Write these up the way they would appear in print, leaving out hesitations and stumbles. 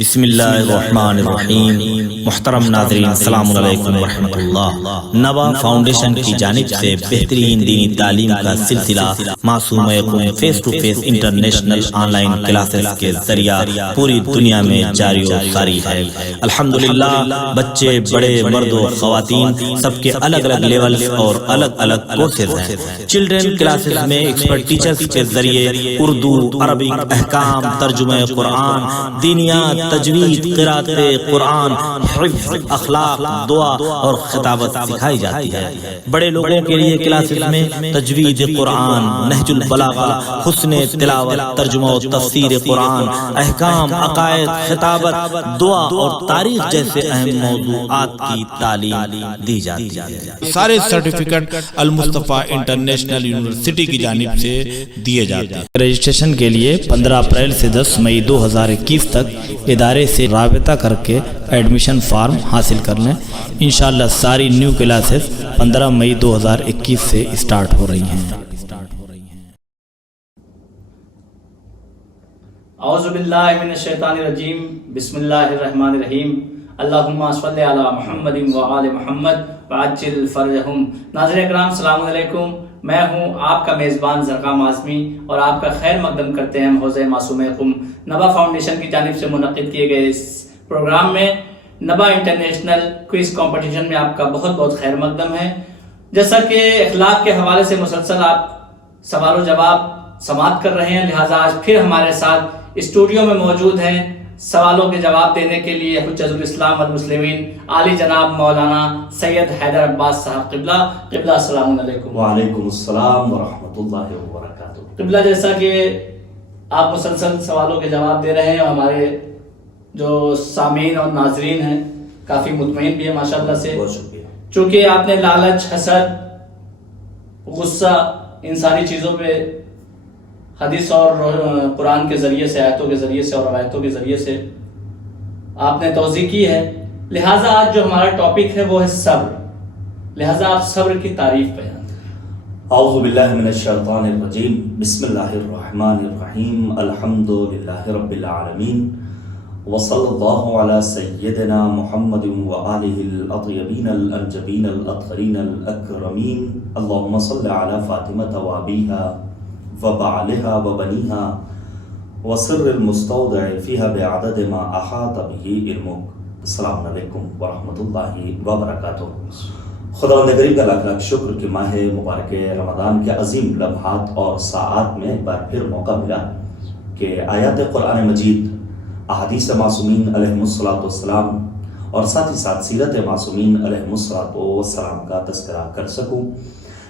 بسم اللہ الرحمن الرحیم۔ محترم ناظرین السلام علیکم ورحمۃ اللہ۔ نوا فاؤنڈیشن کی جانب سے بہترین دینی تعلیم کا سلسلہ معصوم قم face to face international online classes کے ذریعہ پوری دنیا میں جاری و ساری ہے۔ الحمدللہ بچے بڑے مرد و خواتین سب کے الگ الگ لیولز اور الگ الگ کورسز ہیں۔ چلڈرن کلاسز میں ایکسپرٹ ٹیچرز کے ذریعے اردو، عربک، احکام، ترجمہ قرآن، دینیات، تجوید، قرات قرآن، حفظ، اخلاق، دعا اور خطابت سکھائی جاتی ہے۔ بڑے لوگوں کے لیے کلاسز میں تجوید قرآن، نہج البلاغہ، حسن تلاوت، ترجمہ و تفسیر قرآن، احکام، عقائد، خطابت، دعا اور تاریخ جیسے اہم موضوعات کی تعلیم دی جاتی ہے۔ سارے سرٹیفکیٹ المصطفیٰ انٹرنیشنل یونیورسٹی کی جانب سے دیے جاتے ہیں۔ رجسٹریشن کے لیے 15 اپریل سے 10 مئی 2021 تک ادارے سے رابطہ کر کے ایڈمیشن فارم حاصل کر لیں۔ انشاءاللہ ساری نیو کلاسز 15 مئی 2021 سے اسٹارٹ ہو رہی ہیں۔ اعوذ باللہ من الشیطان الرجیم، بسم اللہ الرحمن الرحیم، اللہم صلی علی محمد وآل محمد وعجل فرجہم۔ ناظرین اکرام السلام علیکم، میں ہوں آپ کا میزبان زرقام اعظمی اور آپ کا خیر مقدم کرتے ہیں حوزہ معصوم قم نبا فاؤنڈیشن کی جانب سے منعقد کیے گئے اس پروگرام میں نبا انٹرنیشنل کوئز کمپٹیشن میں آپ کا بہت بہت خیر مقدم ہے۔ جیسا کہ اخلاق کے حوالے سے مسلسل آپ سوال و جواب سماعت کر رہے ہیں، لہٰذا آج پھر ہمارے ساتھ اسٹوڈیو میں موجود ہیں سوالوں کے جواب دینے کے لیے حجت الاسلام والمسلمین عالی جناب مولانا سید حیدر عباس صاحب قبلہ السلام علیکم۔ وعلیکم السلام ورحمۃ اللہ وبرکاتہ۔ قبلہ، جیسا کہ آپ مسلسل سوالوں کے جواب دے رہے ہیں، ہمارے جو سامعین اور ناظرین ہیں کافی مطمئن بھی ہیں ماشاءاللہ سے، بہت شکریہ۔ چونکہ آپ نے لالچ، حسد، غصہ، ان ساری چیزوں پہ حدیث اور قرآن کے ذریعے سے، آیتوں کے ذریعے سے اور روایتوں کے ذریعے سے آپ نے توضیح کی ہے، لہٰذا آج جو ہمارا ٹاپک ہے وہ ہے صبر، لہٰذا آپ صبر کی تعریف بیان کریں۔ اعوذ باللہ من الشیطان الرجیم، بسم اللہ الرحمن الرحیم، الحمد للہ رب العالمین، وصلی اللہ علی سیدنا محمد وآلہ الاطیبین الانجبین الاطہرین الاکرمین، اللہم صلی علی فاطمہ وابیہا وبعلها وبنیها وسر المستودع فیہا بعدد ما احاط به علمک۔ السلام علیکم ورحمۃ اللہ وبرکاتہ۔ خداوند کریم کا لاکھ لاکھ شکر کہ ماہ مبارک رمضان کے عظیم لمحات اور ساعات میں ایک بار پھر موقع ملا کہ آیات قرآن مجید، احادیث معصومین علیہم الصلاۃ والسلام اور ساتھ ہی ساتھ سیرت معصومین علیہم الصلاۃ والسلام کا تذکرہ کر سکوں۔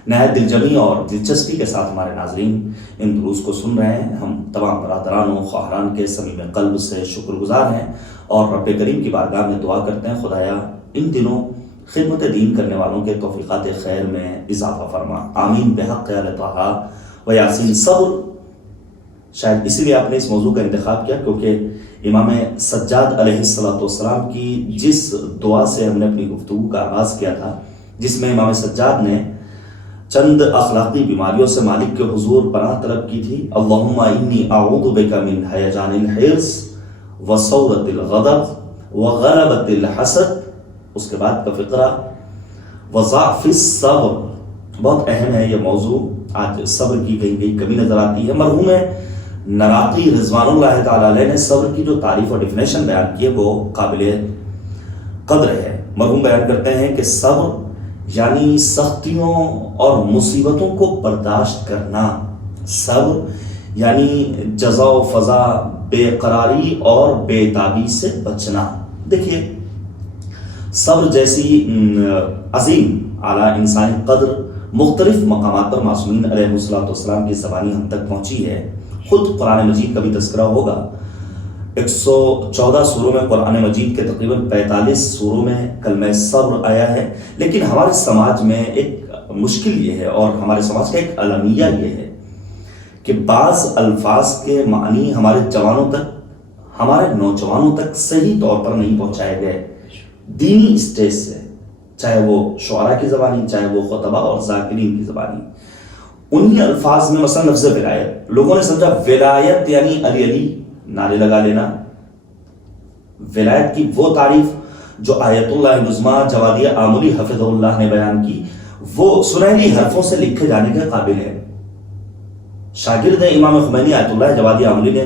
نہایت دلجمی اور دلچسپی کے ساتھ ہمارے ناظرین ان دروس کو سن رہے ہیں۔ ہم تمام برادران و خواہران کے صمیم قلب سے شکر گزار ہیں اور رب کریم کی بارگاہ میں دعا کرتے ہیں خدایا ان دنوں خدمت دین کرنے والوں کے توفیقات خیر میں اضافہ فرما، آمین بحق طٰہٰ و یاسین۔ صبر، شاید اسی لیے آپ نے اس موضوع کا انتخاب کیا کیونکہ امام سجاد علیہ السلام کی جس دعا سے ہم نے اپنی گفتگو کا آغاز کیا تھا، جس میں امام سجاد نے چند اخلاقی بیماریوں سے مالک کے حضور پناہ طلب کی تھی، اللہم انی اعوذ بک من ہیجان الحرص وصولۃ الغضب وغلبۃ الحسد، اس کے بعد کا فقرہ وضعف الصبر۔ بہت اہم ہے یہ موضوع، آج صبر کی کہیں کہیں کمی نظر آتی ہے۔ مرحوم نراقی رضوان اللہ تعالیٰ علیہ نے صبر کی جو تعریف اور ڈیفینیشن بیان کی ہے وہ قابل قدر ہے۔ مرحوم بیان کرتے ہیں کہ صبر یعنی سختیوں اور مصیبتوں کو برداشت کرنا، صبر یعنی جزا و فضا، بے قراری اور بے تابی سے بچنا۔ دیکھیے صبر جیسی عظیم اعلیٰ انسانی قدر مختلف مقامات پر معصومین علیہ السلام کی زبانی ہم تک پہنچی ہے۔ خود قرآن مجید کا بھی تذکرہ ہوگا، 114 سوروں میں قرآن مجید کے تقریباً 45 سوروں میں کلمہ صبر آیا ہے، لیکن ہمارے سماج میں ایک مشکل یہ ہے اور ہمارے سماج کا ایک المیہ یہ ہے کہ بعض الفاظ کے معنی ہمارے جوانوں تک، ہمارے نوجوانوں تک صحیح طور پر نہیں پہنچائے گئے دینی اسٹیج سے، چاہے وہ شعراء کی زبانی، چاہے وہ خطبہ اور ذاکرین کی زبانی۔ انہی الفاظ میں مثلا لفظ ولایت، لوگوں نے سمجھا ولایت یعنی علی علی نعرے لگا لینا، ولایت کی وہ تعریف جو آیت اللہ العظمیٰ جوادی آملی حفظہ اللہ نے بیان کی وہ سنہری حرفوں سے لکھے جانے کے قابل ہے۔ شاگرد امام خمینی آیت اللہ جوادی آملی نے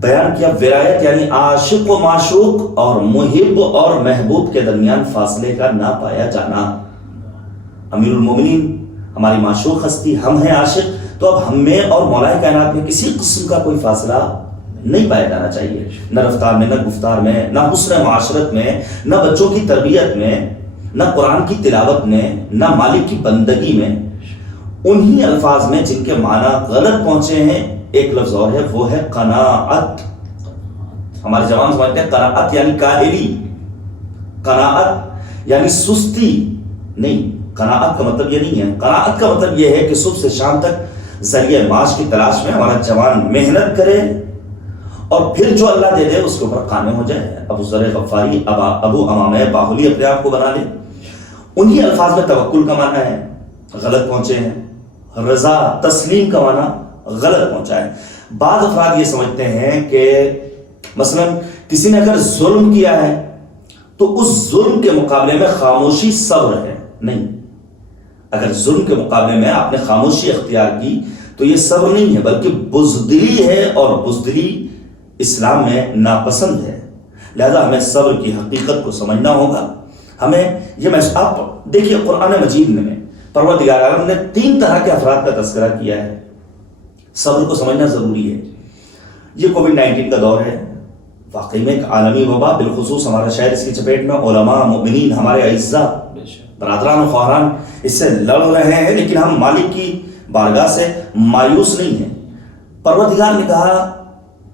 بیان کیا ولایت یعنی عاشق و معشوق اور محب اور محبوب کے درمیان فاصلے کا نہ پایا جانا۔ امیر المومنین ہماری معشوق ہستی، ہم ہیں عاشق، تو اب ہم میں اور مولا کائنات میں کسی قسم کا کوئی فاصلہ نہیں پایا جانا چاہیے، نہ رفتار میں، نہ گفتار میں، نہ حسن معاشرت میں، نہ بچوں کی تربیت میں، نہ قرآن کی تلاوت میں، نہ مالک کی بندگی میں۔ انہی الفاظ میں جن کے معنی غلط پہنچے ہیں ایک لفظ اور ہے، وہ ہے قناعت۔ ہمارے زبان سمجھتے ہیں قناعت یعنی کاہلی، قناعت یعنی سستی نہیں، قناعت کا مطلب یہ نہیں ہے۔ قناعت کا مطلب یہ ہے کہ صبح سے شام تک ذریعہ معاش کی تلاش میں ہمارا جوان محنت کرے اور پھر جو اللہ دے دے اس کے اوپر قانع ہو جائے۔ ابو ذر غفاری، ابو امامہ باہلی اپنے آپ کو بنا لے۔ انہی الفاظ میں توکل کا معنی ہے، غلط پہنچے ہیں۔ رضا، تسلیم کا معنی غلط پہنچا ہے۔ بعض افراد یہ سمجھتے ہیں کہ مثلا کسی نے اگر ظلم کیا ہے تو اس ظلم کے مقابلے میں خاموشی صبر ہے۔ نہیں، اگر ظلم کے مقابلے میں آپ نے خاموشی اختیار کی تو یہ صبر نہیں ہے بلکہ بزدلی ہے، اور بزدلی اسلام میں ناپسند ہے۔ لہذا ہمیں صبر کی حقیقت کو سمجھنا ہوگا۔ ہمیں یہ آپ دیکھیے قرآن مجید میں پروردگار عالم نے 3 طرح کے افراد کا تذکرہ کیا ہے۔ صبر کو سمجھنا ضروری ہے۔ یہ کووڈ-19 کا دور ہے، واقعی میں ایک عالمی وبا، بالخصوص ہمارا شہر اس کی چپیٹ میں، علماء، مؤمنین، ہمارے اعزاء، برادران و خواہران اس سے لڑ رہے ہیں، لیکن ہم مالک کی بارگاہ سے مایوس نہیں ہیں۔ پروردگار نے کہا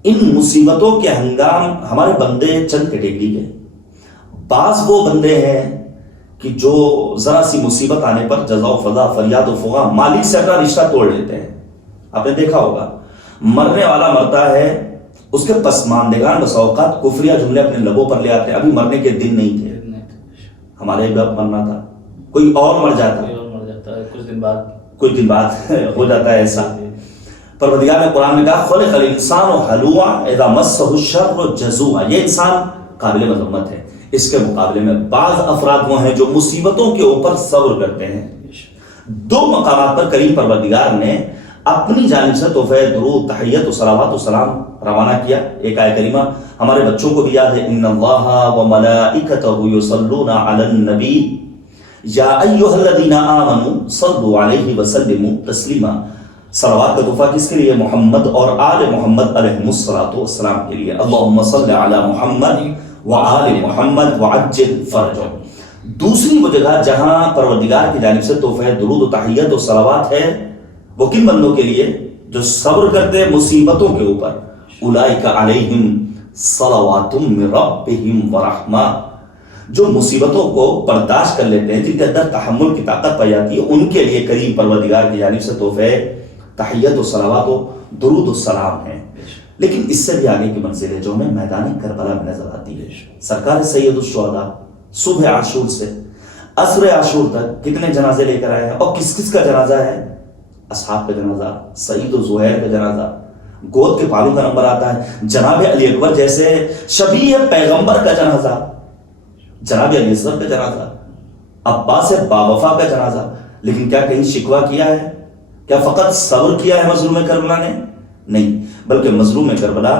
ان مصیبتوں کے ہنگام ہمارے بندے چند کیٹیگری کے، بعض وہ بندے ہیں کہ جو ذرا سی مصیبت آنے پر جزا و فضا، فریاد و فغاں، مالک سے اپنا رشتہ توڑ لیتے ہیں۔ آپ نے دیکھا ہوگا مرنے والا مرتا ہے، اس کے پسماندگان بسا اوقات کفریہ جملے اپنے لبوں پر لے آتے ہیں، ابھی مرنے کے دن نہیں تھے، ہمارے بھی اب مرنا تھا، کوئی اور مر جاتا ہے، کچھ دن بعد ہو جاتا ہے ایسا۔ پروردگار نے قرآن میں کہا خلق الانسان ہلوعا اذا مسہ الشر جزوعا، یہ انسان قابل مذمت ہے۔ اس کے مقابلے میں بعض افراد وہ ہیں جو مصیبتوں کے اوپر صبر کرتے ہیں۔ 2 مقامات پر کریم پروردگار نے اپنی جانب سے تحفہ درود، تحیت و صلوات و سلام روانہ کیا۔ ایک آیت کریمہ ہمارے بچوں کو بھی یاد ہے، ان اللہ وملائکتہ یصلون علی النبی یا ایھا الذین آمنوا صلوا علیہ وسلموا تسلیما۔ صلوات کا تحفہ کس کے لیے؟ محمد اور آل محمد علیہ الصلوۃ والسلام کے لیے۔ اللہم صل علی محمد وآل محمد وعجل فرجهم۔ دوسری وہ جگہ جہاں پروردگار کی جانب سے تحفہ درود و تحیت و صلوات ہے وہ کن بندوں کے لیے؟ جو صبر کرتے ہیں مصیبتوں کے اوپر۔ اولئک علیہم صلوات من ربہم ورحمہ، جو مصیبتوں کو برداشت کر لیتے ہیں، جن کے اندر تحمل کی طاقت پائی جاتی ہے، ان کے لیے کریم پروردگار کی جانب سے تحفہ تحیت و صلوات و درود و سلام ہے۔ لیکن اس سے بھی آگے کی منزل ہے جو ہمیں میدان کربلا میں نظر آتی ہے۔ سرکار سید الشہداء صبح عاشور سے عصر عاشور تک کتنے جنازے لے کر آئے ہیں، اور کس کس کا جنازہ ہے؟ اصحاب کا جنازہ، سعید و زہیر کا جنازہ، گود کے پالوں کا نمبر آتا ہے، جناب علی اکبر جیسے شبیہ پیغمبر کا جنازہ، جناب علی اصغر کا جنازہ، عباس باوفا کا جنازہ۔ لیکن کیا کہیں شکوہ کیا ہے؟ کیا فقط صبر کیا ہے مظلوم کربلا نے؟ نہیں، بلکہ مظلوم کربلا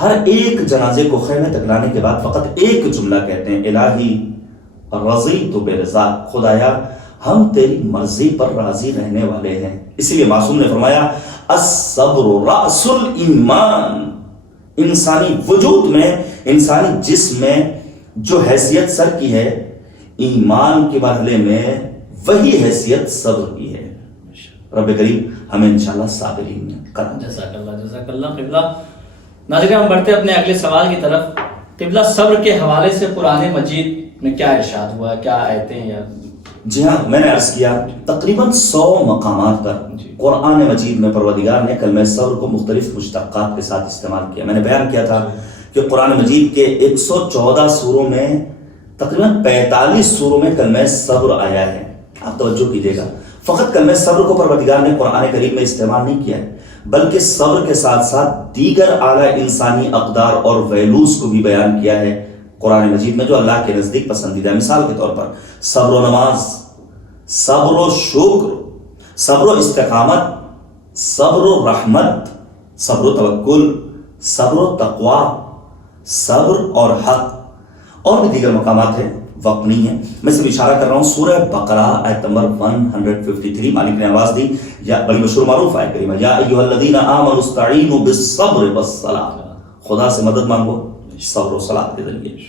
ہر ایک جنازے کو خیمے تک لانے کے بعد فقط ایک جملہ کہتے ہیں، الہی رضیت برضا، خدایا ہم تیری مرضی پر راضی رہنے والے ہیں۔ اسی لیے معصوم نے فرمایا الصبر رأس الایمان، انسانی وجود میں، انسانی جسم میں جو حیثیت سر کی ہے، ایمان کے مرحلے میں وہی حیثیت صبر کی ہے۔ رب کریم ہمیں انشاءاللہ صابرین کریں۔ جزاک اللہ قبلہ۔ ناظرین ہم بڑھتے اپنے اگلے سوال کی طرف۔ قبلہ صبر کے حوالے سے قرآن مجید میں کیا ارشاد ہوا ہے، کیا آیتیں یا؟ جی ہاں، میں نے عرض کیا تقریباً 100 مقامات پر قرآن مجید میں پروردگار نے کلمہ صبر کو مختلف مشتقات کے ساتھ استعمال کیا۔ میں نے بیان کیا تھا کہ قرآن مجید کے 114 سوروں میں تقریباً 45 سوروں میں کلمہ صبر آیا ہے۔ آپ توجہ کیجیے گا، فقط کلمہ صبر کو پروردگار نے قرآن کریم میں استعمال نہیں کیا ہے بلکہ صبر کے ساتھ ساتھ دیگر اعلیٰ انسانی اقدار اور ویلوز کو بھی بیان کیا ہے قرآن مجید میں جو اللہ کے نزدیک پسندیدہ ہے۔ مثال کے طور پر صبر و نماز، صبر و شکر، صبر و استقامت، صبر و رحمت، صبر و توکل، صبر و تقوی، صبر اور حق، اور بھی دیگر مقامات ہیں، وقت نہیں ہے، میں صرف اشارہ کر رہا ہوں۔ سورہ بقرہ آیت نمبر 153 مالک نے آواز دی، یا بڑی مشہور معروف آیت کریمہ، یا ایھا الذین آمنوا استعینوا بالصبر والصلاۃ، خدا سے مدد مانگو صبر و صلاۃ کے ذریعے۔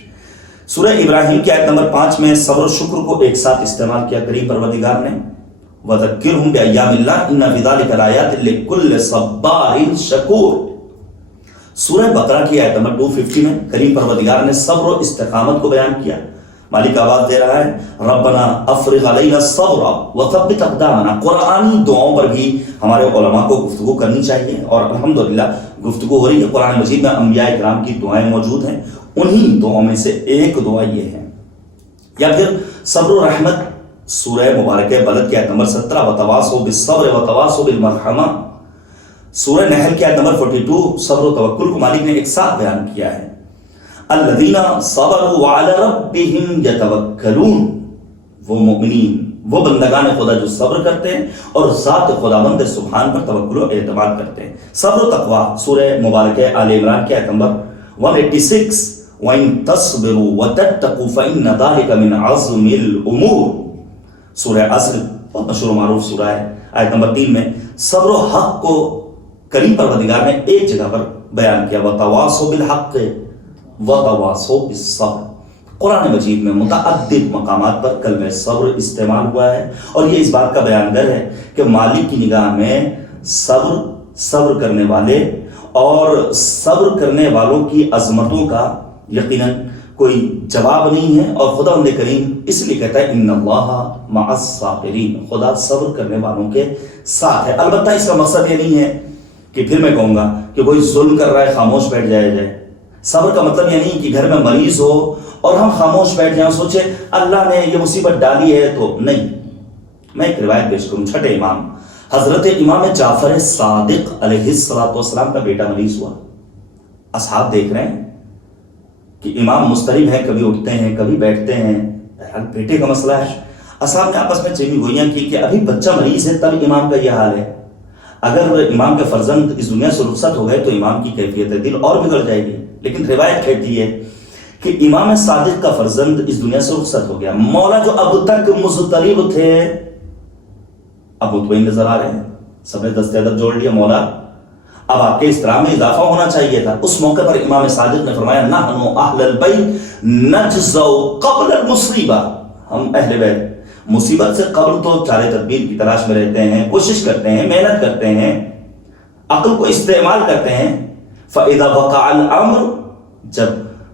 سورہ ابراہیم کی آیت نمبر 5 میں صبر و شکر کو ایک ساتھ استعمال کیا کریم پروردگار نے، وذکرہم بایام اللہ ان فی ذلک لآیات لکل صبار شکور۔ سورہ بقرہ کی آیت نمبر 250 میں کریم پروردگار نے صبر و استقامت کو بیان کیا۔ مالک آواز دے رہا ہے، ربنا افرغ علینا الصبر وثبت اقدامنا۔ قرآنی دعاؤں پر بھی ہمارے علماء کو گفتگو کرنی چاہیے، اور الحمدللہ گفتگو ہو رہی ہے۔ قرآن مجید میں انبیاء کرام کی دعائیں موجود ہیں، انہی دعاؤں میں سے ایک دعا یہ ہے۔ یا پھر صبر و رحمت، سورہ مبارکہ بلد کی آیت نمبر 17، وتواصوا بالصبر وتواصوا بالمرحمہ۔ سورہ نحل کی آیت نمبر 42، صبر و توکل کو مالک نے ایک ساتھ بیان کیا ہے۔ الذین صبروا وعلی ربہم یتوکلون، وہ مومنین، وہ بندگان خدا جو صبر کرتے ہیں اور ذات خداوند سبحان پر توکل و اعتماد کرتے ہیں۔ صبر و تقوی، سورہ مبارکہ آل عمران کی آیت نمبر 186، وَإِن تَصْبِرُوا وَتَتَّقُوا فَإِنَّ ذَلِكَ مِنْ عَزْمِ الْأُمُورِ۔ سورہ عصر بہت مشہور و معروف سورہ ہے، آیت نمبر 3 میں صبر و حق کو کریم پروردگار نے ایک جگہ پر بیان کیا، وَتَوَاصَوْا بِالْحَقِّ وَتَوَاصَوْا بِالصَّبْرِ۔ قرآن مجید میں متعدد مقامات پر کلمہ صبر استعمال ہوا ہے، اور یہ اس بات کا بیان گر ہے کہ مالک کی نگاہ میں صبر کرنے والے اور صبر کرنے والوں کی عظمتوں کا یقیناً کوئی جواب نہیں ہے، اور خداوند کریم اس لیے کہتا ہے ان اللہ مع الصابرین، خدا صبر کرنے والوں کے ساتھ ہے۔ البتہ اس کا مقصد یہ نہیں ہے کہ پھر میں کہوں گا کہ کوئی ظلم کر رہا ہے خاموش بیٹھ جائے۔ صبر کا مطلب یہ نہیں کہ گھر میں مریض ہو اور ہم خاموش بیٹھ جائیں، سوچے اللہ نے یہ مصیبت ڈالی ہے تو نہیں۔ میں ایک روایت پیش کروں، چھٹے امام حضرت امام جعفر صادق علیہ السلام کا بیٹا مریض ہوا۔ اصحاب دیکھ رہے ہیں کہ امام مضطرب ہیں، کبھی اٹھتے ہیں کبھی بیٹھتے ہیں، بہرحال بیٹے کا مسئلہ ہے۔ اصحاب نے آپس میں چینی گوئیاں کی کہ ابھی بچہ مریض ہے تب امام کا یہ حال ہے، اگر امام کے فرزند اس دنیا سے رخصت ہو گئے تو امام کی کیفیت دل اور بگڑ جائے گی۔ لیکن روایت کہتی ہے کہ امام صادق کا فرزند اس دنیا سے رخصت ہو گیا، مولا جو اب تک مضطرب تھے اب مطمئن نظر آ رہے ہیں، سب نے دست ادب جوڑ لیا، مولا اب آپ کے احترام میں اضافہ ہونا چاہیے تھا۔ اس موقع پر امام صادق نے فرمایا، نحن اہل البیت نجزع قبل المصیبہ، ہم اہل بیت مصیبت سے قبل تو چارے تدبیر کی تلاش میں رہتے ہیں، کوشش کرتے ہیں، محنت کرتے ہیں، عقل کو استعمال کرتے ہیں۔ فَإِذَا وَقَعَ الْأَمْرُ، جب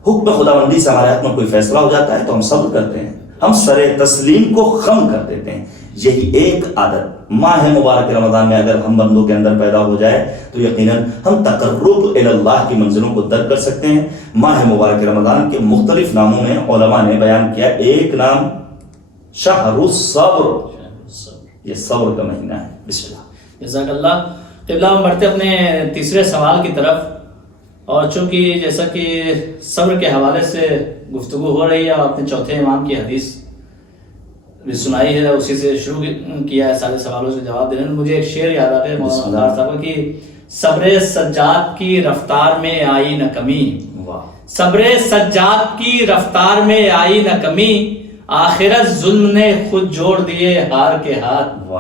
حکم خداوندی سے ہمارے حق میں کوئی فیصلہ ہو جاتا ہے تو ہم صبر کرتے ہیں، ہم سر تسلیم کو خم کر دیتے ہیں۔ یہی ایک عادت ماہ مبارک رمضان میں اگر ہم بندوں کے اندر پیدا ہو جائے تو یقیناً ہم تقرب الی اللہ کی منزلوں کو در کر سکتے ہیں۔ ماہ مبارک رمضان کے مختلف ناموں میں علماء نے بیان کیا، ایک نام شہر الصبر، یہ صبر کا مہینہ ہے۔ بسم اللہ۔ جزاک اللہ۔ قبلہ ہم بڑھتے اپنے تیسرے سوال کی طرف، اور چونکہ جیسا کہ صبر کے حوالے سے گفتگو ہو رہی ہے اور اپنے چوتھے امام کی حدیث بھی سنائی ہے، اسی سے شروع کیا ہے سارے سوالوں سے جواب دینے میں، مجھے ایک شعر یاد آ رہا ہے مولانا صاحب کی، صبر سجاد کی رفتار میں آئی نہ کمی، صبر سجاد کی رفتار میں آئی نہ کمی، آخرت ظلم نے خود جوڑ دیے ہار کے ہاتھ،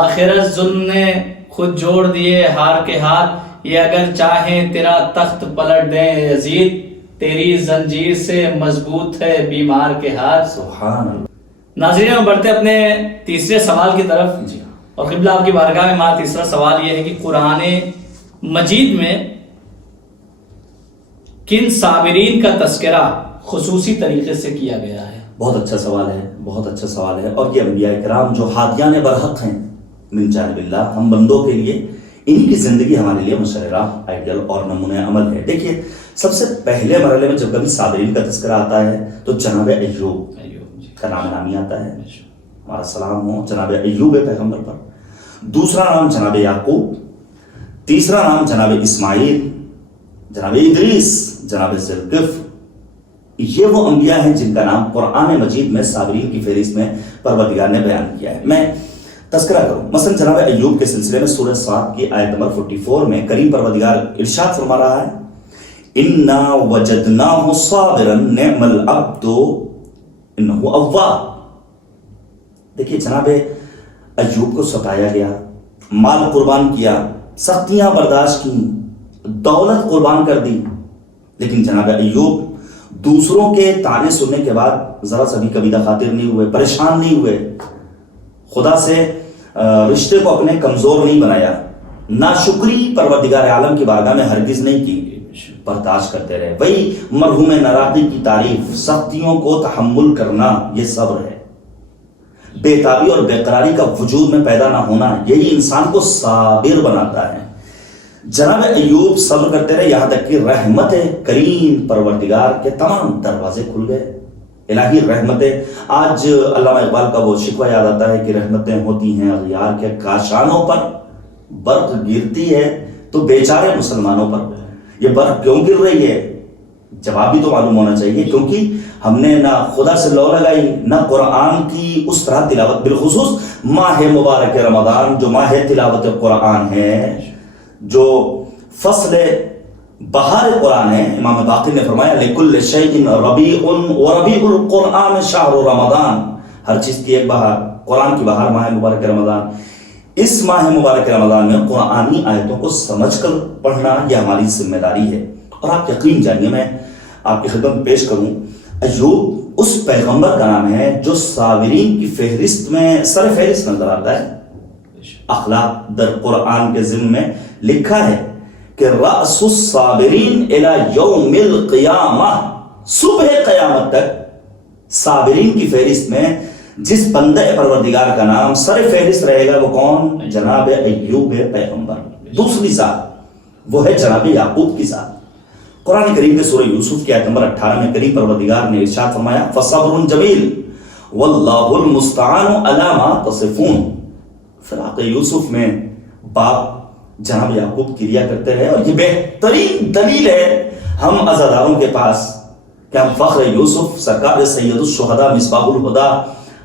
آخرت ظلم نے خود جوڑ دیے ہار کے ہاتھ، یہ اگر چاہیں تیرا تخت پلٹ دیں یزید، تیری زنجیر سے مضبوط ہے بیمار کے ہاتھ۔ سبحان اللہ۔ ناظرین ہم بڑھتے اپنے تیسرے سوال کی طرف، اور قبلہ آپ کی بارگاہ میں ہمارا تیسرا سوال یہ ہے کہ قرآن مجید میں کن صابرین کا تذکرہ خصوصی طریقے سے کیا گیا ہے؟ بہت اچھا سوال ہے، بہت اچھا سوال ہے، اور یہ انبیاء کرام جو ہادیان برحق ہیں من جانب اللہ، ہم بندوں کے لیے انہی کی زندگی ہمارے لیے مشرہ، آئیڈیل اور نمونہ عمل ہے۔ دیکھیے سب سے پہلے مرحلے میں جب کبھی صابرین کا تذکرہ آتا ہے تو جناب ایوب کا نام نامی آتا ہے، ہمارا سلام ہو جناب ایوب پیغمبر پر۔ دوسرا نام جناب یعقوب، تیسرا نام جناب اسماعیل، جناب ادریس، جناب ذوالکفل، یہ وہ انبیاء ہیں جن کا نام قرآن مجید میں صابرین کی فہرست میں پروردگار نے بیان کیا ہے۔ میں تذکرہ کروں، مثلا جناب ایوب کے سلسلے میں سورہ صاد کی آیت نمبر 44 میں کریم پروردگار ارشاد فرما رہا ہے اِنَّا وَجَدْنَاهُ صَابِرًا نِعْمَ الْعَبْدُ إِنَّهُ أَوَّابٌ۔ دیکھیے جناب ایوب کو ستایا گیا، مال قربان کیا، سختیاں برداشت کی، دولت قربان کر دی، لیکن جناب ایوب دوسروں کے طعنے سننے کے بعد ذرا سا بھی کبیدہ خاطر نہیں ہوئے، پریشان نہیں ہوئے، خدا سے رشتے کو اپنے کمزور نہیں بنایا، ناشکری پروردگار عالم کی بارگاہ میں ہرگز نہیں کی، برداشت کرتے رہے۔ وہی مرحوم نراقی کی تعریف، سختیوں کو تحمل کرنا یہ صبر ہے۔ بے تابی اور بے قراری کا وجود میں پیدا نہ ہونا یہی انسان کو صابر بناتا ہے۔ جناب ایوب صبر کرتے رہے یہاں تک کہ رحمت کریم پروردگار کے تمام دروازے کھل گئے، الہی رحمتیں۔ آج علامہ اقبال کا وہ شکوہ یاد آتا ہے کہ رحمتیں ہوتی ہیں اغیار کے کاشانوں پر، برق گرتی ہے تو بیچارے مسلمانوں پر۔ یہ برق کیوں گر رہی ہے؟ جواب بھی تو معلوم ہونا چاہیے، کیونکہ ہم نے نہ خدا سے لو لگائی، نہ قرآن کی اس طرح تلاوت، بالخصوص ماہ مبارک رمضان جو ماہ تلاوت قرآن ہے، جو فصل بہار قرآن ہے۔ امام باقر نے فرمایا لِكُلِّ شَيْءٍ رَبِيعٌ وَرَبِيعُ الْقُرْآنِ شَهْرُ رمضان، ہر چیز کی ایک بہار، قرآن کی بہار ماہ مبارک رمضان۔ اس ماہ مبارک رمضان میں قرآنی آیتوں کو سمجھ کر پڑھنا یہ ہماری ذمہ داری ہے۔ اور آپ یقین جانیے، میں آپ کی خدمت میں پیش کروں، ایوب اس پیغمبر کا نام ہے جو صابرین کی فہرست میں سر فہرست نظر آتا ہے۔ اخلاق در قرآن کے ضمن میں لکھا ہے کہ رأس الصابرین الی یوم القیامہ، صبح قیامت تک صابرین کی فہرست میں جس بندہ پروردگار کا نام سر فہرست رہے گا وہ کون؟ جناب ایوب پیغمبر۔ دوسری ذات وہ ہے جناب یعقوب کی ذات۔ قرآن کریم کے سورہ یوسف کی آیت نمبر 18 میں کریم پروردگار نے ارشاد فرمایا فصبر جمیل واللہ المستعان علی ما تصفون۔ فراق یوسف میں باپ جناب یعقوب کریا کرتے رہے، اور یہ بہترین دلیل ہے ہم عزاداروں کے پاس کہ ہم فخر یوسف سرکار سید الشہداء مصباح الہدی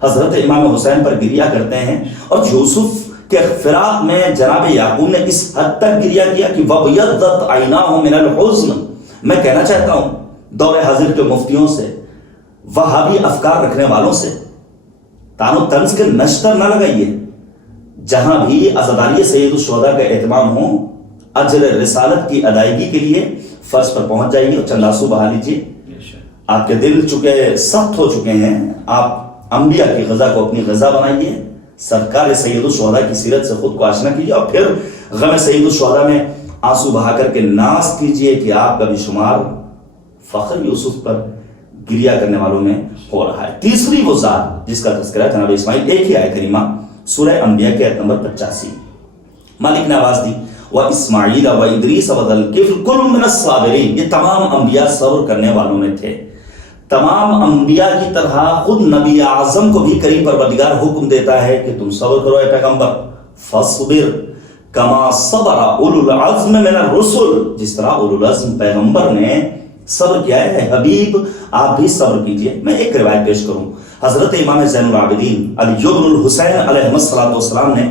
حضرت امام حسین پر گریا کرتے ہیں، اور یوسف کے فراق میں جناب یعقوب نے اس حد تک گریا کیا کہ وَبْيَضَّتْ عَيْنَاهُ مِنَ الْحُزْنِ۔ میں کہنا چاہتا ہوں دور حاضر کے مفتیوں سے، وہابی افکار رکھنے والوں سے، تان و طنز کے نشتر نہ لگائیے۔ جہاں بھی عزاداری سید الشہداء کا اہتمام ہو، اجر رسالت کی ادائیگی کے لیے فرض پر پہنچ جائیے اور چنداسو بہا لیجیے۔ آپ کے دل چکے سخت ہو چکے ہیں، آپ انبیاء کی غذا کو اپنی غذا بنائیے، سرکار سید الشہداء کی سیرت سے خود کو آشنا کیجیے، اور پھر غم سید الشہداء میں آنسو بہا کر کے ناز کیجیے کہ آپ کا بھی شمار فخر یوسف پر گریا کرنے والوں میں ہو رہا ہے۔ تیسری وہ ذات جس کا تذکرہ جناب اسماعیل، ایک ہی آیت کریمہ سورہ انبیاء کے آیت نمبر 85، مالک نے آواز دی وَإِسْمَعِيلَ وَإِدْرِيسَ وَذَا-الْكِفْلِ كُلٌّ مِّنَ الصَّابِرِينَ۔ یہ تمام انبیاء صبر کرنے والوں میں تھے۔ تمام انبیاء کی طرح خود نبی اعظم کو بھی کریم پروردگار حکم دیتا ہے کہ تم صبر کرو اے پیغمبر، فَاصْبِرْ کما صبر اولو العزم من الرسل، جس طرح اولو العزم پیغمبر نے صبر کیا ہے، حبیب آپ بھی صبر کیجئے۔ میں ایک روایت پیش کروں، حضرت امام زین العابدین علی بن الحسین علیہ السلام نے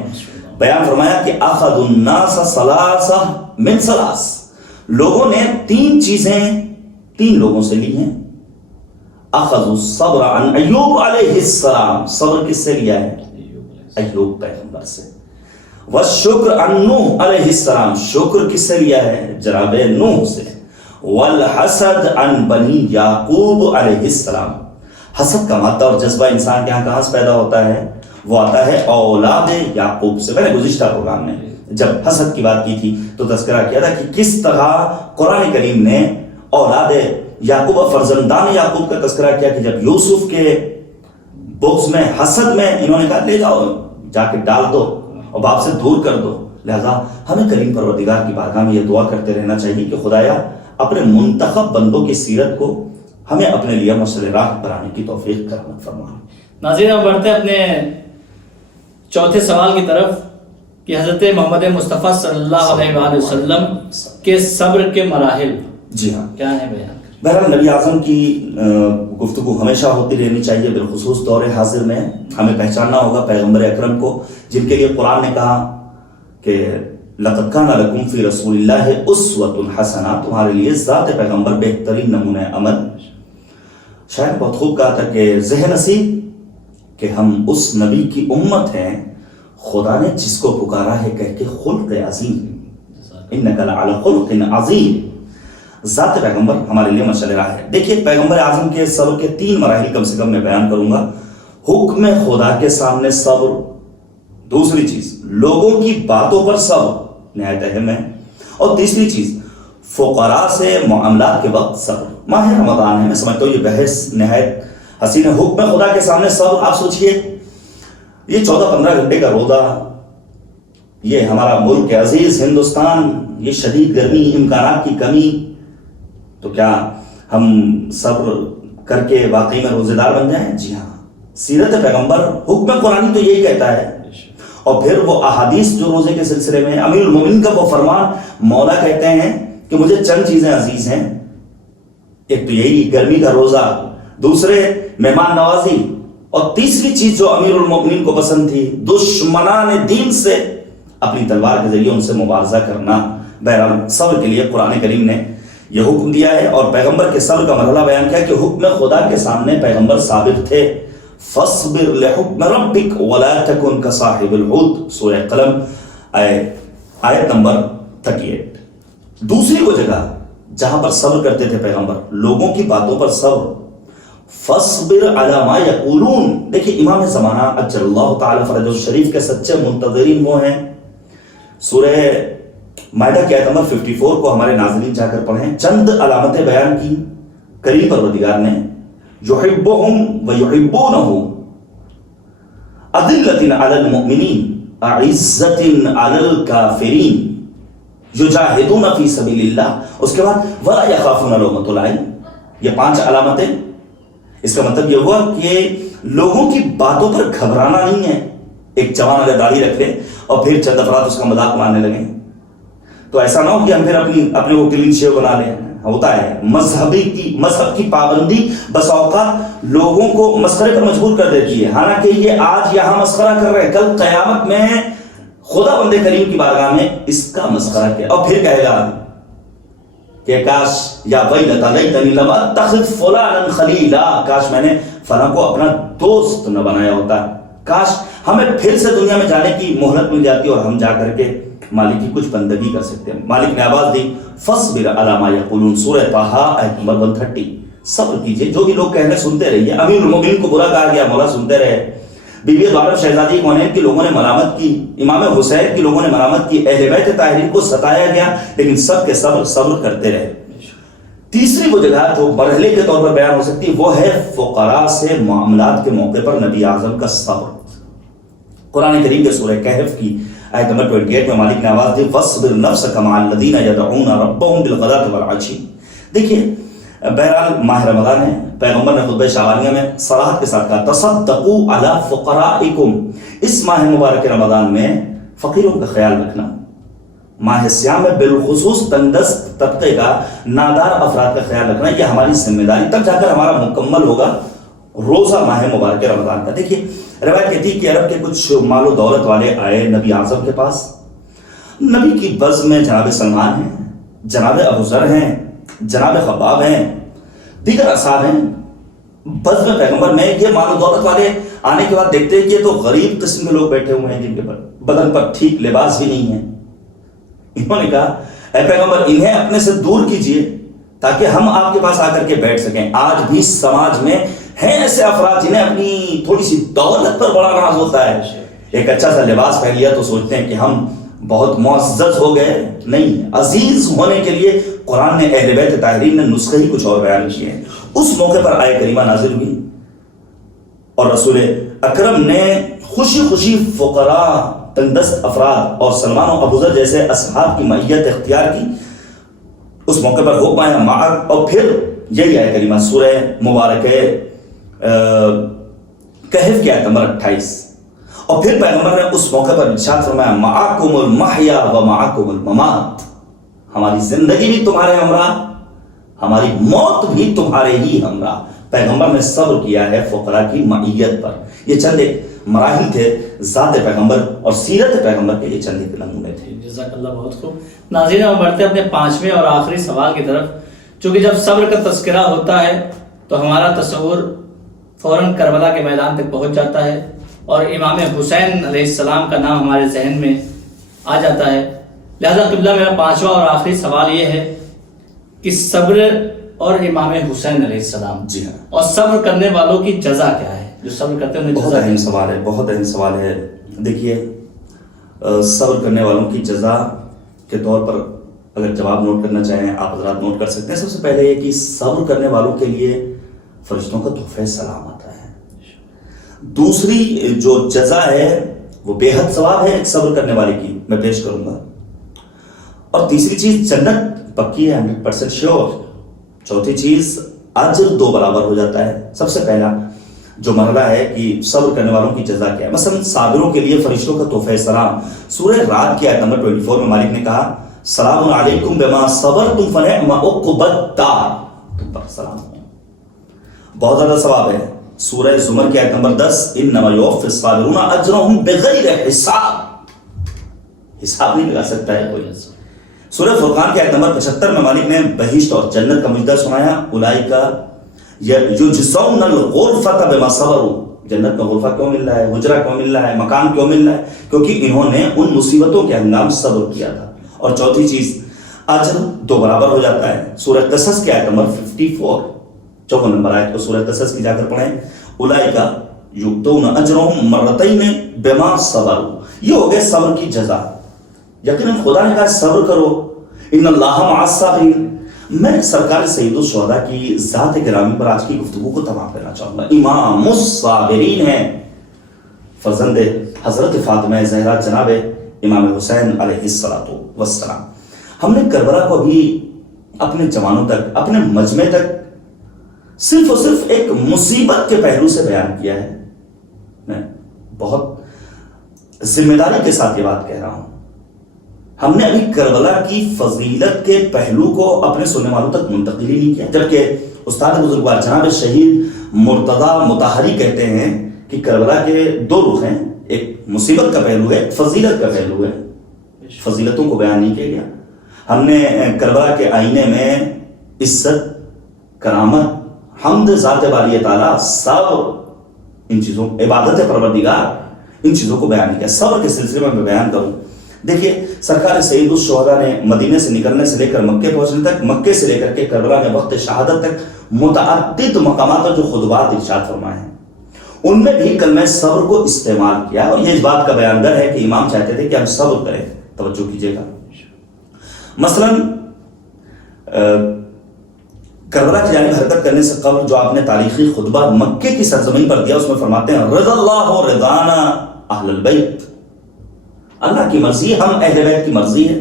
بیان فرمایا کہ اخذ الناس ثلاثہ من ثلاث، لوگوں نے تین چیزیں تین لوگوں سے لی ہیں۔ اخذ الصبر عن ایوب علیہ السلام، صبر کس سے لیا ہے؟ ایوب پیغمبر سے۔ والشکر عن نوح علیہ السلام، شکر کس سے لیا ہے؟ جناب نوح سے۔ والحسد عن بنی یعقوب علیہ السلام، حسد کا مادہ اور جذبہ انسان کے یہاں کہاں سے پیدا ہوتا ہے؟ وہ آتا ہے اولاد یعقوب سے۔ میں نے گزشتہ پروگرام میں جب حسد کی بات کی تھی تو تذکرہ کیا تھا کہ کس طرح قرآن کریم نے اولاد یعقوب اور فرزندان یعقوب کا تذکرہ کیا کہ جب یوسف کے بغض میں، حسد میں انہوں نے کہا لے جاؤ جا کے ڈال دو اور باپ سے دور کر دو۔ لہذا ہمیں کریم پروردگار کی بارگاہ میں یہ دعا کرتے رہنا چاہیے کہ خدایا اپنے منتخب بندوں کی سیرت کو ہمیں اپنے لیے مسئلہ راہ پر آنے کی توفیق کرنا فرما۔ ناظرین، ہم بڑھتے ہیں اپنے چوتھے سوال کی طرف۔ کہ حضرت محمد مصطفیٰ صلی اللہ علیہ وآلہ وسلم کے صبر کے مراحل جی ہاں، کیا ہے بیان؟ بہرحال نبی اعظم کی گفتگو ہمیشہ ہوتی رہنی چاہیے، بالخصوص دور حاضر میں ہمیں پہچاننا ہوگا پیغمبر اکرم کو، جن کے لیے قرآن نے کہا کہ لقد کان لکم فی رسول اللہ اسوۃ حسنہ، تمہارے لیے ذات پیغمبر بہترین نمونہ عمل۔ شاید بہت خوب کہا تھا کہ ذہن نصیب کہ ہم اس نبی کی امت ہیں، خدا نے جس کو پکارا ہے کہہ کے خلق عظیم، انک لعلی خلق عظیم۔ ذات پیغمبر ہمارے لیے مشعل راہ ہے۔ دیکھیے پیغمبر اعظم کے صبر کے 3 مراحل کم سے کم میں بیان کروں گا۔ حکم خدا کے سامنے صبر، دوسری چیز لوگوں کی باتوں پر صبر نہایت اہم ہے، اور تیسری چیز فقراء سے معاملات کے وقت صبر۔ ماہ رمضان ہے، میں سمجھتا ہوں یہ بحث نہایت حسین ہے۔ حکم خدا کے سامنے صبر، آپ سوچئے یہ 14-15 گھنٹے کا روزہ، یہ ہمارا ملک عزیز ہندوستان، یہ شدید گرمی، امکانات کی کمی، تو کیا ہم صبر کر کے واقعی میں روزے دار بن جائیں؟ جی ہاں، سیرت پیغمبر حکم قرآنی تو یہی کہتا ہے، اور پھر وہ احادیث جو روزے کے سلسلے میں امیر المومنین کا وہ فرمان، مولا کہتے ہیں کہ مجھے چند چیزیں عزیز ہیں، ایک تو یہی گرمی کا روزہ، دوسرے مہمان نوازی، اور تیسری چیز جو امیر المومنین کو پسند تھی دشمنان دین سے اپنی تلوار کے ذریعے ان سے مبارزہ کرنا۔ بہرحال صبر کے لیے قرآن کریم نے یہ حکم دیا ہے، اور پیغمبر کے صبر کا مرحلہ بیان کیا کہ حکم خدا کے سامنے پیغمبر ثابت تھے۔ فاصبر لحکم ربک ولا تکن کصاحب الحوت، سورہ قلم آیت نمبر 38۔ دوسری وہ جگہ جہاں پر صبر کرتے تھے پیغمبر، لوگوں کی باتوں پر صبر، فاصبر علی ما یقولون۔ دیکھیے امام زمانہ اجل اللہ تعالی فرجہ الشریف کے سچے منتظرین وہ ہیں۔ سورہ مائدہ کی آیت نمبر 54 کو ہمارے ناظرین جا کر پڑھیں، چند علامتیں بیان کی کریم پروردگار نے، یحبہم ویحبونہ، اذلۃ علی المؤمنین اعزۃ علی الکافرین یجاہدون فی سبیل اللہ، اس کے بعد ولا یخافون لومۃ لائم۔ یہ 5 علامتیں، اس کا مطلب یہ ہوا کہ لوگوں کی باتوں پر گھبرانا نہیں ہے۔ ایک جوان اگر داڑھی رکھ لے اور پھر چند افراد اس کا مذاق اڑانے لگیں تو ایسا نہ ہو کہ ہم پھر اپنے کو کلین شیو بنا لیں۔ ہوتا ہے مذہب کی پابندی بس اوقات لوگوں کو مسخرے پر مجبور کر دیتی ہے، حالانکہ یہ آج یہاں مسخرہ کر رہے ہیں، کل قیامت میں خدا بندے کریم کی بارگاہ میں اس کا مسخرہ کیا، اور پھر کہے گا کہ کاش یا ویلتی لیتنی لم اتخذ فلانا خلیلا، کاش میں نے فلاں کو اپنا دوست نہ بنایا ہوتا، کاش ہمیں پھر سے دنیا میں جانے کی مہلت مل جاتی اور ہم جا کر کے مالک کی کچھ بندگی کر سکتے ہیں۔ مالک نے آواز دی فاصبر علی ما یقولون، سورہ طٰہٰ آیت نمبر 130۔ صبر کیجئے، جو بھی لوگ کہنے سنتے رہیے۔ امیر المومنین کو برا کہا گیا، مولا سنتے رہے۔ بی بی دوالب شہزادی کونین کی لوگوں نے ملامت کی، امام حسین کی لوگوں نے ملامت کی، اہل بیت طاہرین کو ستایا گیا، لیکن سب کے صبر کرتے رہے۔ تیسری وہ جگہ جو مرحلے کے طور پر بیان ہو سکتی وہ ہے فقراء سے معاملات کے موقع پر نبی اعظم کا صبر۔ قرآن کریم کے سورہ کہف کی آیت نمبر 28 میں مالک نے آواز دی وَاصْبِرْ نَفْسَكَ مَعَ الَّذِينَ يَدْعُونَ رَبَّهُمْ بِالْغَدَاةِ وَالْعَشِيِّ۔ دیکھیے بہرحال ماہ رمضان ہے، پیغمبر نے خطبہ شعبانیہ میں صراحت کے ساتھ کہا تَصَدَّقُوا عَلَى فُقَرَائِكُمْ، اس ماہ مبارک رمضان میں فقیروں کا خیال رکھنا۔ ماہ سیام میں بالخصوص تندرست طبقے کا، نادار افراد کا خیال رکھنا، یہ ہماری ذمہ داری، تب جا کر ہمارا مکمل ہوگا روزہ ماہ مبارک رمضان کا۔ دیکھیے روایت کہتی ہے کہ عرب کے کچھ مال و دولت والے آئے نبی اعظم کے پاس، نبی کی بزم میں جناب سلمان ہیں، جناب ابو ذر ہیں، جناب خباب ہیں، دیگر اصحاب ہیں۔ بزم پیغمبر میں یہ مال و دولت والے آنے کے بعد دیکھتے ہیں کہ تو غریب قسم کے لوگ بیٹھے ہوئے ہیں جن کے بدن پر ٹھیک لباس بھی نہیں ہے۔ انہوں نے کہا اے پیغمبر انہیں اپنے سے دور کیجئے تاکہ ہم آپ کے پاس آ کر کے بیٹھ سکیں۔ آج بھی سماج میں ہیں ایسے افراد جنہیں اپنی تھوڑی سی دولت پر بڑا ناز ہوتا ہے، ایک اچھا سا لباس پہن لیا تو سوچتے ہیں کہ ہم بہت معزز ہو گئے۔ نہیں، عزیز ہونے کے لیے قرآن نے اہل بیت طاہرین نے نسخے ہی کچھ اور بیان کیے ہیں۔ اس موقع پر آیت کریمہ نازل ہوئی اور رسول اکرم نے خوشی خوشی فقراء، تندرست افراد اور سلمان و ابو ذر جیسے اصحاب کی معیت اختیار کی۔ اس موقع پر حکم آیا معک، اور پھر یہی آیت کریمہ سورہ مبارک کہف کی آیت نمبر 28۔ اور پھر پیغمبر نے اس موقع پر ارشاد فرمایا معکم المحیا و معکم الممات، ہماری زندگی بھی تمہارے ہمراہ، ہماری موت بھی تمہارے ہی ہمراہ۔ پیغمبر نے صبر کیا ہے فقراء کی معیت پر۔ یہ چند ایک مراحل تھے ذات پیغمبر اور سیرت پیغمبر کے، یہ چند ایک نمونے تھے۔ جزاک اللہ، بہت خوب۔ ناظرین، ہم بڑھتے ہیں اپنے 5ویں اور آخری سوال کی طرف، چونکہ جب صبر کا تذکرہ ہوتا ہے تو ہمارا تصور فوراً کربلا کے میدان تک پہنچ جاتا ہے اور امام حسین علیہ السلام کا نام ہمارے ذہن میں آ جاتا ہے۔ لہذا قبلہ میرا 5واں اور آخری سوال یہ ہے کہ صبر اور امام حسین علیہ السلام، جی ہاں، اور صبر کرنے والوں کی جزا کیا ہے؟ جو صبر کرتے ہیں انہیں بہت جزا اہم سوال ہے، بہت اہم سوال ہے۔ دیکھیے، صبر کرنے والوں کی جزا کے طور پر اگر جواب نوٹ کرنا چاہیں آپ حضرات نوٹ کر سکتے ہیں۔ سب سے پہلے یہ کہ صبر کرنے والوں کے لیے فرشتوں کا تحفہ سلام آتا ہے۔ دوسری جو جزا ہے وہ بے حد ثواب ہے صبر کرنے والے کی، میں پیش کروں گا۔ اور تیسری چیز جنت پکی ہے، 100% شیور۔ چوتھی چیز اجر 2 برابر ہو جاتا ہے۔ سب سے پہلا جو مرحلہ ہے کہ صبر کرنے والوں کی جزا کیا ہے، مثلا صابروں کے لیے فرشتوں کا تحفہ سلام۔ سورہ رات کی آیت نمبر 24 میں مالک نے کہا سلام علیکم بما صبرتم فنعم عقبی الدار، تم پر سلام ہو، بہت زیادہ ثواب ہے۔ سورہ زمر کی آیت نمبر 10 انما یوفی الصابرون اجرهم بغیر حساب، حساب نہیں لگا سکتا ہے کوئی۔ سورہ فرقان کی آیت نمبر 75 میں مالک نے بہشت اور جنت کا مجدہ سنایا، اولئک یجزون الغرفۃ بما صبروا، جنت میں غرفہ کیوں مل رہا ہے، حجرہ کیوں مل رہا ہے، مکان کیوں مل رہا ہے؟ کیونکہ انہوں نے ان مصیبتوں کے ہنگام صبر کیا تھا۔ اور چوتھی چیز اجر 2 برابر ہو جاتا ہے۔ سورہ قصص کی آیت نمبر 54، 54 نمبر آیت کو سورہ قصص کی جا کر پڑھیں، اولئک یؤتون اجرهم مرتین بما صبروا، یہ ہو گئے صبر کی جزا۔ یقیناً خدا نے کہا صبر کرو، ان اللہ مع الصابرین۔ میں سرکار سید الشہداء کی ذات گرامی پر آج کی گفتگو کو تمام کرنا چاہوں گا۔ امام الصابرین ہیں، فرزند حضرت فاطمہ زہرا جناب امام حسین علیہ السلام۔ ہم نے کربلا کو بھی اپنے جوانوں تک، اپنے مجمع تک صرف اور صرف ایک مصیبت کے پہلو سے بیان کیا ہے۔ میں بہت ذمہ داری کے ساتھ یہ بات کہہ رہا ہوں، ہم نے ابھی کربلا کی فضیلت کے پہلو کو اپنے سننے والوں تک منتقل ہی نہیں کیا، جبکہ استاد بزرگوار جناب شہید مرتضیٰ مطہری کہتے ہیں کہ کربلا کے 2 رخ ہیں، ایک مصیبت کا پہلو ہے، فضیلت کا پہلو ہے۔ فضیلتوں کو بیان نہیں کیا گیا۔ ہم نے کربلا کے آئینے میں عزت، کرامت، حمد ذات باری تعالیٰ، صبر، ان چیزوں، عبادت پروردگار، ان چیزوں کو بیان نہیں کیا۔ صبر کے سلسلے میں بیان کروں، دیکھیے سرکار سید الشہداء نے مدینے سے نکلنے سے لے کر مکے پہنچنے تک، مکے سے لے کر کے کربلا میں وقت شہادت تک متعدد مقامات اور جو خطبات ارشاد فرمائے ہیں، ان میں بھی کلمہ صبر کو استعمال کیا، اور یہ اس بات کا بیانگر ہے کہ امام چاہتے تھے کہ ہم صبر کریں۔ توجہ کیجیے گا، مثلا کربلا کی جانب حرکت کرنے سے قبل جو آپ نے تاریخی خطبہ مکے کی سرزمین پر دیا، اس میں فرماتے ہیں رضا اللہ رضانا اہل البیت، اللہ کی مرضی، ہم اہل بیت کی مرضی ہے،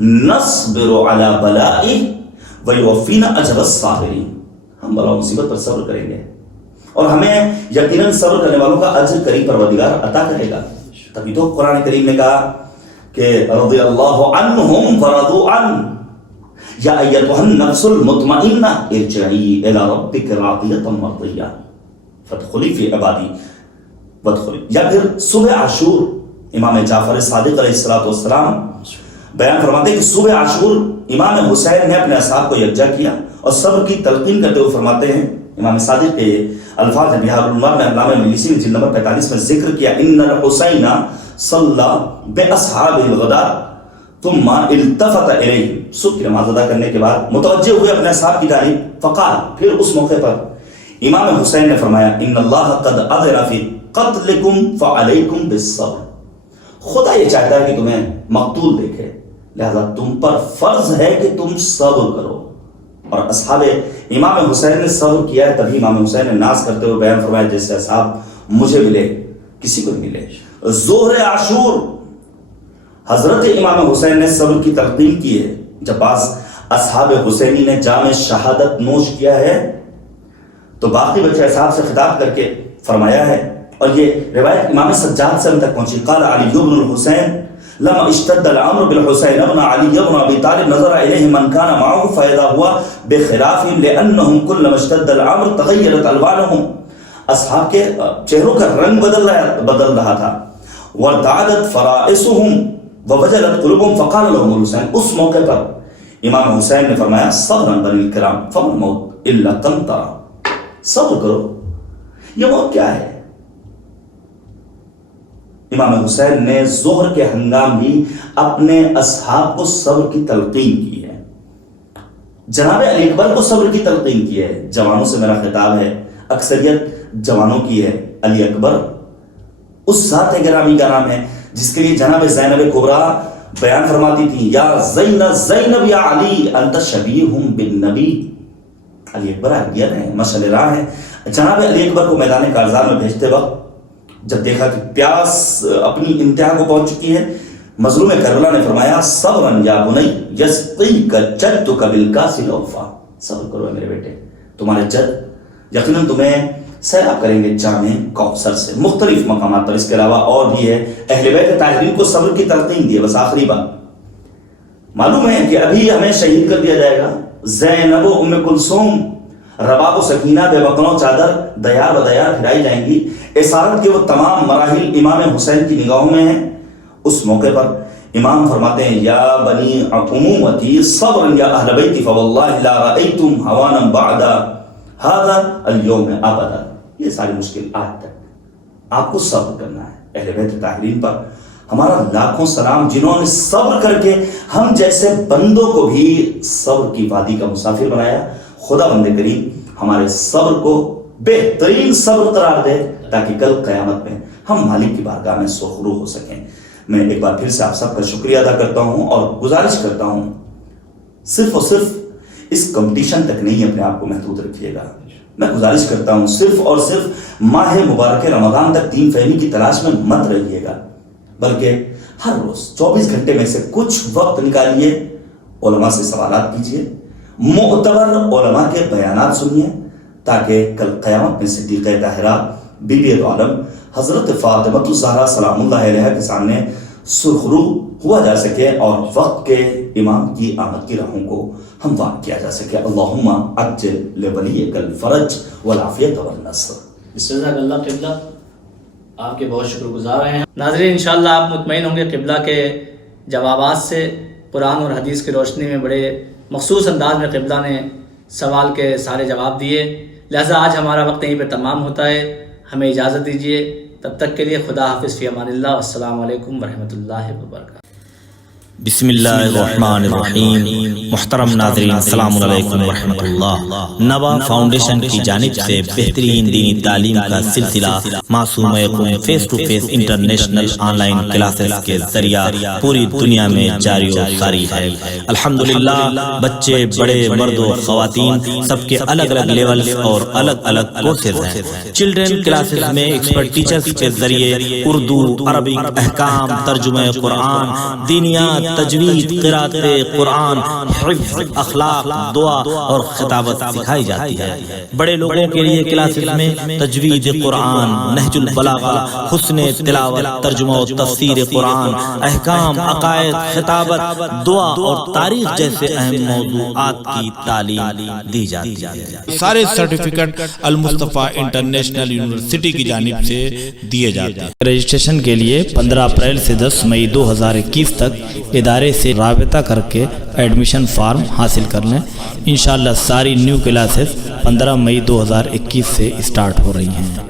نصبر علی بلائہ ویوفینا اجر الصابرین، ہم بلا مصیبت پر صبر کریں گے اور ہمیں یقیناً صبر کرنے والوں کا اجر کریم پروردگار عطا کرے گا۔ تبھی تو قرآن کریم نے کہا کہ رضی اللہ عنہم ورضوا عنہ، یا ایتھا النفس المطمئنہ ارجعی الی ربک راضیۃ مرضیہ فادخلی فی عبادی وادخلی۔ یا پھر صبح عاشور، امام جعفر صادق علیہ السلام بیان فرماتے ہیں کہ صبح عاشور امام حسین نے اپنے اصحاب کو یکجا کیا اور صبر کی تلقین کرتے ہوئے فرماتے ہیں، امام صادق کے الفاظ ہیں، بہار الانوار میں علامہ مجلسی نے جلد نمبر 45 میں ذکر کیا، ان الحسین صلی باصحاب الغداء ثم التفت الیہ، صبح کی نماز ادا کرنے کے بعد متوجہ ہوئے اپنے اصحاب کی جانب، فقال، پھر اس موقع پر امام حسین نے فرمایا ان اللہ قد اذن فی قتلکم فعلیکم بالصبر، خدا یہ چاہتا ہے کہ تمہیں مقتول دیکھے، لہذا تم پر فرض ہے کہ تم صبر کرو۔ اور اصحاب امام حسین نے صبر کیا ہے، تبھی امام حسین نے ناز کرتے ہوئے بیان فرمایا جیسے اصحاب مجھے ملے کسی کو نہیں ملے۔ ظہر عاشور حضرت امام حسین نے صبر کی تلقین کی ہے، جب بعض اصحاب حسینی نے جام شہادت نوش کیا ہے تو باقی بچے اصحاب سے خطاب کر کے فرمایا ہے اور یہ روایت امام سجاد سے ہم تک پہنچی. قال علی بن الحسین لما اشتد الامر بالحسین ابن علی بن ابی طالب نظر الیہ من کان معه فاذا هو بخلاف لانهم كلما اشتد الامر تغیرت الوانهم. اصحاب کے چہروں کا رنگ بدل رہا تھا. وارتعدت فرائسهم ووجلت قلوبهم فقال لهم الحسین. اس موقع پر امام حسین نے فرمایا صبرا بنی الکرام فما الموت الا قنطرہ. صبر کرو، یہ موت کیا ہے؟ امام حسین نے ظہر کے ہنگام بھی اپنے اصحاب کو صبر کی تلقین کی ہے. جناب علی اکبر کو صبر کی تلقین کی ہے. جوانوں سے میرا خطاب ہے، اکثریت جوانوں کی ہے. علی اکبر اس ذات گرامی کا نام ہے جس کے لیے جناب زینب کبریٰ بیان فرماتی تھی یا زینب یا علی انت شبیہ بالنبی. علی اکبر آگیا ہے، مشعل راہ ہے. جناب علی اکبر کو میدان کارزار میں بھیجتے وقت جب دیکھا کہ پیاس اپنی انتہا کو پہنچ چکی ہے، مظلوم کربلا نے فرمایا صبرا یا بنی یسقیک جدک بالکاس الاوفا. صبر کرو میرے بیٹے، تمہارے جد یقیناً تمہیں سیراب کریں گے جامع کوثر سے. مختلف مقامات پر اس کے علاوہ اور بھی ہے. اہل بیت طاہرین کو صبر کی تلقین دی ہے. بس آخری بات معلوم ہے کہ ابھی ہمیں شہید کر دیا جائے گا. زینب و ام کلثوم رباب و سکینہ بے بقنوں چادر دیار و دیار پھرائی جائیں گی. اسارت کے وہ تمام مراحل امام حسین کی نگاہوں میں ہیں. اس موقع پر امام فرماتے ہیں یا بنی عمومتی صبر یا اہل بیتی فواللہ لا رأیتم ہوانا بعد هذا اليوم ابدا. یہ ساری مشکل آج تک آپ کو صبر کرنا ہے. اہل بیت طاہرین پر ہمارا لاکھوں سلام جنہوں نے صبر کر کے ہم جیسے بندوں کو بھی صبر کی وادی کا مسافر بنایا. خدا بند کریم ہمارے صبر کو بہترین صبر قرار دے تاکہ کل قیامت میں ہم مالک کی بارگاہ میں سرخرو ہو سکیں. میں ایک بار پھر سے آپ سب کا شکریہ ادا کرتا ہوں اور گزارش کرتا ہوں صرف اور صرف اس کمپٹیشن تک نہیں اپنے آپ کو محدود رکھیے گا. میں گزارش کرتا ہوں صرف اور صرف ماہ مبارک رمضان تک دین فہمی کی تلاش میں مت رہیے گا، بلکہ ہر روز 24 گھنٹے میں سے کچھ وقت نکالیے، علماء سے سوالات کیجیے، معتبر علماء کے بیانات سنیے تاکہ کل قیامت میں صدیقہ طاہرہ بی بی عالم حضرت فاطمہ الزہرا سلام اللہ علیہ کے سامنے سرخرو ہوا جا سکے اور وقت کے امام کی آمد کی راہوں کو ہموار کیا جا سکے. اللہم عجل لولیک الفرج والعافیت والنصر. جزاک اللہ قبلہ، آپ کے بہت شکر گزار ہیں. ناظرین انشاءاللہ آپ مطمئن ہوں گے قبلہ کے جوابات سے. قرآن اور حدیث کی روشنی میں بڑے مخصوص انداز میں قبلہ نے سوال کے سارے جواب دیے. لہٰذا آج ہمارا وقت یہیں پہ تمام ہوتا ہے. ہمیں اجازت دیجیے. تب تک کے لیے خدا حافظ فی امان اللہ. السلام علیکم ورحمۃ اللہ وبرکاتہ. بسم اللہ الرحمن الرحیم. محترم ناظرین السلام علیکم ورحمۃ اللہ. نوا فاؤنڈیشن کی جانب سے بہترین دینی تعلیم کا سلسلہ معصوم face to face international online classes کے ذریعہ پوری دنیا میں جاری و ساری ہے. الحمدللہ بچے بڑے مرد و خواتین سب کے الگ الگ لیول اور الگ الگ کورسز ہیں. چلڈرن کلاسز میں ایکسپرٹ ٹیچرز کے ذریعے اردو، عربک، احکام، ترجمہ قرآن، دینیات، تجوید، قرات قرآن، حفظ، اخلاق، دعا اور خطابت سکھائی جاتی ہے. بڑے لوگوں کے لیے کلاسز میں تجوید قرآن، نہج البلاغہ، حسن تلاوت، ترجمہ و تفسیر قرآن، احکام، عقائد، خطابت، دعا اور تاریخ جیسے اہم موضوعات کی تعلیم دی جاتی ہے. سارے سرٹیفکیٹ المصطفیٰ انٹرنیشنل یونیورسٹی کی جانب سے دیے جاتے ہیں. رجسٹریشن کے لیے 15 اپریل سے 10 مئی 2021 تک ادارے سے رابطہ کر کے ایڈمیشن فارم حاصل کر لیں. انشاءاللہ ساری نیو کلاسز 15 مئی 2021 سے اسٹارٹ ہو رہی ہیں.